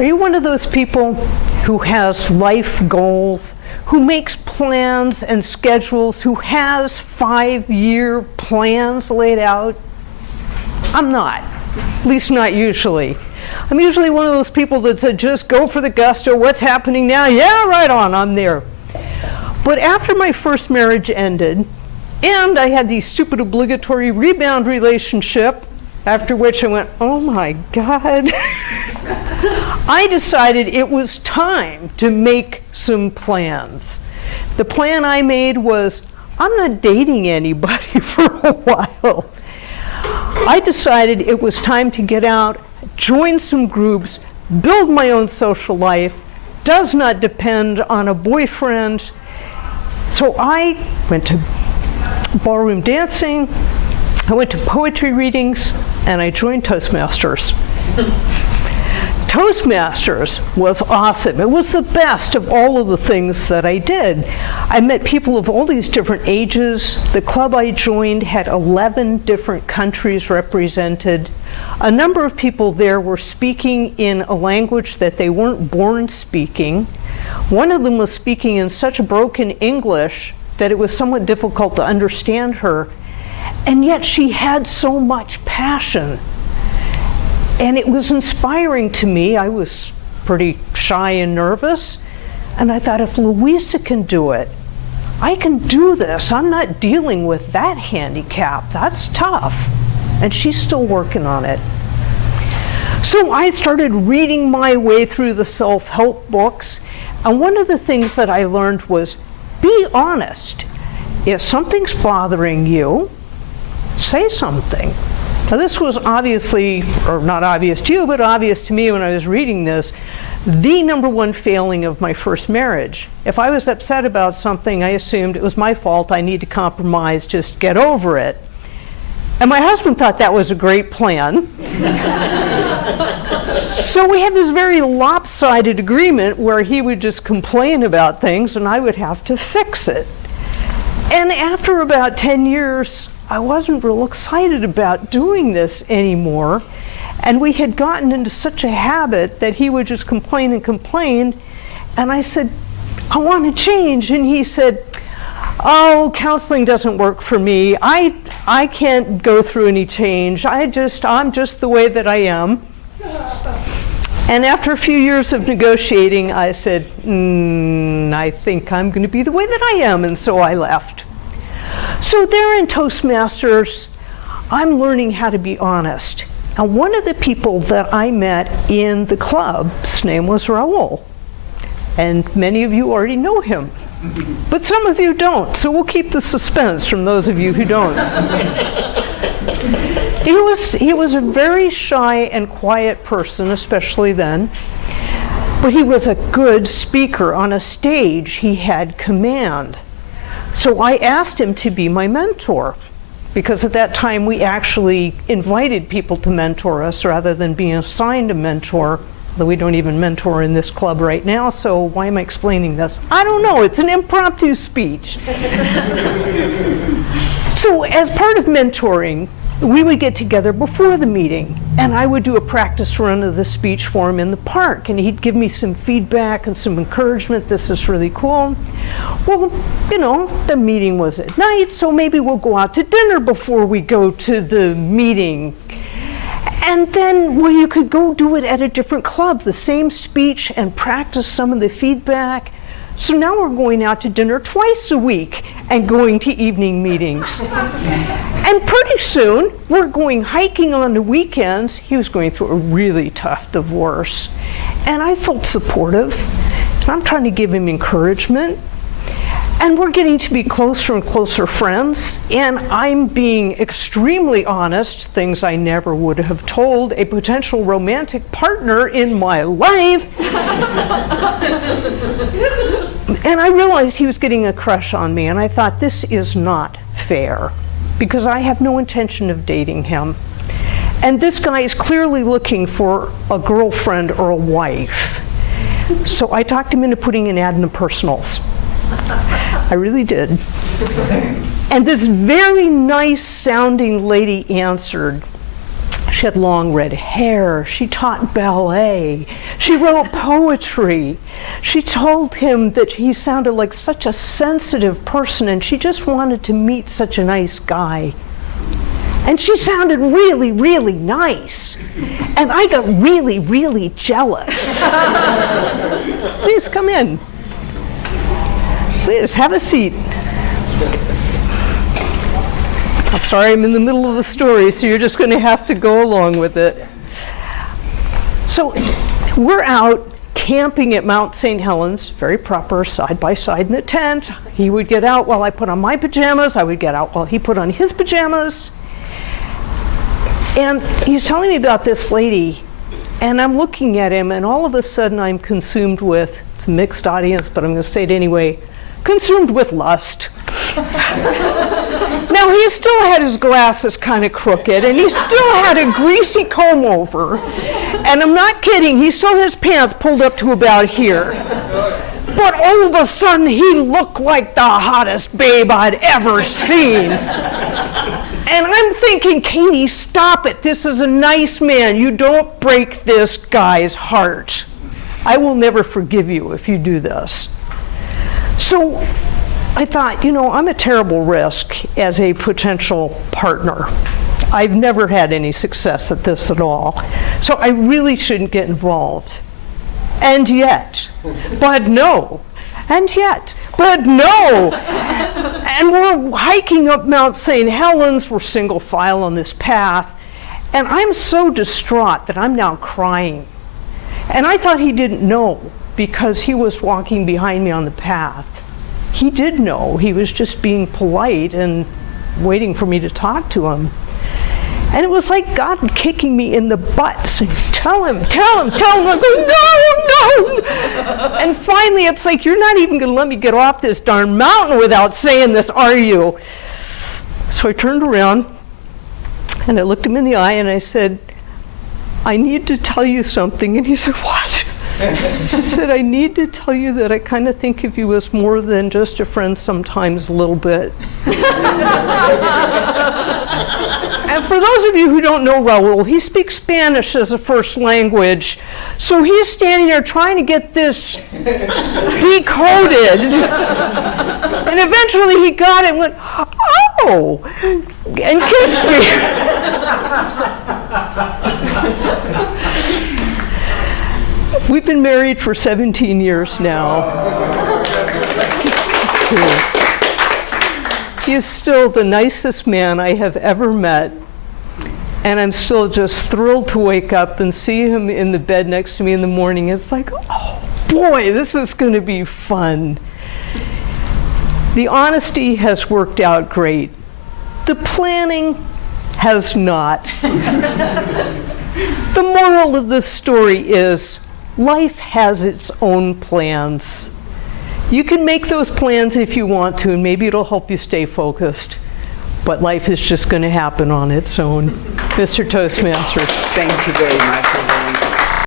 Are you one of those people who has life goals, who makes plans and schedules, who has 5-year plans laid out? I'm not, at least not usually. I'm usually one of those people that said, just go for the gusto, what's happening now? Yeah, right on, I'm there. But after my first marriage ended, and I had the stupid obligatory rebound relationship, after which I went, oh my God. I decided it was time to make some plans. The plan I made was, I'm not dating anybody for a while. I decided it was time to get out, join some groups, build my own social life, does not depend on a boyfriend. So I went to ballroom dancing, I went to poetry readings, and I joined Toastmasters. Toastmasters was awesome. It was the best of all of the things that I did. I met people of all these different ages. The club I joined had 11 different countries represented. A number of people there were speaking in a language that they weren't born speaking. One of them was speaking in such broken English that it was somewhat difficult to understand her. And yet she had so much passion. And it was inspiring to me. I was pretty shy and nervous. And I thought, if Louisa can do it, I can do this. I'm not dealing with that handicap. That's tough. And she's still working on it. So I started reading my way through the self-help books. And one of the things that I learned was, be honest. If something's bothering you, say something. Now this was obviously, or not obvious to you, but obvious to me when I was reading this, the #1 failing of my first marriage. If I was upset about something, I assumed it was my fault, I need to compromise, just get over it. And my husband thought that was a great plan. So we had this very lopsided agreement where he would just complain about things and I would have to fix it. And after about 10 years, I wasn't real excited about doing this anymore. And we had gotten into such a habit that he would just complain and complain. And I said, I want to change. And he said, oh, counseling doesn't work for me. I can't go through any change. I'm just the way that I am. And after a few years of negotiating, I said, I think I'm going to be the way that I am. And so I left. So there in Toastmasters, I'm learning how to be honest. And one of the people that I met in the club's name was Raul. And many of you already know him. But some of you don't, so we'll keep the suspense from those of you who don't. He was a very shy and quiet person, especially then. But he was a good speaker. On a stage, he had command. So I asked him to be my mentor, because at that time we actually invited people to mentor us rather than being assigned a mentor, though we don't even mentor in this club right now, so why am I explaining this? I don't know, it's an impromptu speech. So as part of mentoring, we would get together before the meeting, and I would do a practice run of the speech for him in the park, and he'd give me some feedback and some encouragement. This is really cool. Well, you know, the meeting was at night, so maybe we'll go out to dinner before we go to the meeting. And then, well, you could go do it at a different club, the same speech, and practice some of the feedback. So now we're going out to dinner twice a week and going to evening meetings. And pretty soon, we're going hiking on the weekends. He was going through a really tough divorce. And I felt supportive. And I'm trying to give him encouragement. And we're getting to be closer and closer friends. And I'm being extremely honest, things I never would have told a potential romantic partner in my life. And I realized he was getting a crush on me, and I thought, this is not fair, because I have no intention of dating him. And this guy is clearly looking for a girlfriend or a wife. So I talked him into putting an ad in the personals. I really did. And this very nice sounding lady answered. She had long red hair. She taught ballet. She wrote poetry. She told him that he sounded like such a sensitive person, and she just wanted to meet such a nice guy. And she sounded really, really nice. And I got really, really jealous. Please come in. Please have a seat. I'm sorry, I'm in the middle of the story, so you're just going to have to go along with it. So we're out camping at Mount St. Helens, very proper, side by side in the tent. He would get out while I put on my pajamas. I would get out while he put on his pajamas. And he's telling me about this lady, and I'm looking at him, and all of a sudden I'm consumed with, it's a mixed audience, but I'm going to say it anyway, consumed with lust. Now, he still had his glasses kind of crooked, and he still had a greasy comb over. And I'm not kidding, he still had his pants pulled up to about here. But all of a sudden, he looked like the hottest babe I'd ever seen. And I'm thinking, Katie, stop it. This is a nice man. You don't break this guy's heart. I will never forgive you if you do this. So I thought, you know, I'm a terrible risk as a potential partner. I've never had any success at this at all. So I really shouldn't get involved. And yet, but no, and yet, but no. And we're hiking up Mount St. Helens, we're single file on this path, and I'm so distraught that I'm now crying. And I thought he didn't know because he was walking behind me on the path. He did know, he was just being polite and waiting for me to talk to him. And it was like God kicking me in the butt, saying, tell him. I'm going, no. And finally, it's like, you're not even going to let me get off this darn mountain without saying this, are you? So I turned around, and I looked him in the eye, and I said, I need to tell you something. And he said, what? I said, I need to tell you that I kind of think of you as more than just a friend, sometimes a little bit. And for those of you who don't know Raul, he speaks Spanish as a first language. So he's standing there trying to get this decoded. And eventually he got it and went, oh, and kissed me. We've been married for 17 years now. He is still the nicest man I have ever met. And I'm still just thrilled to wake up and see him in the bed next to me in the morning. It's like, oh boy, this is going to be fun. The honesty has worked out great. The planning has not. The moral of this story is life has its own plans. You can make those plans if you want to, and maybe it'll help you stay focused. But life is just going to happen on its own. Mr. Toastmaster. Thank you very much.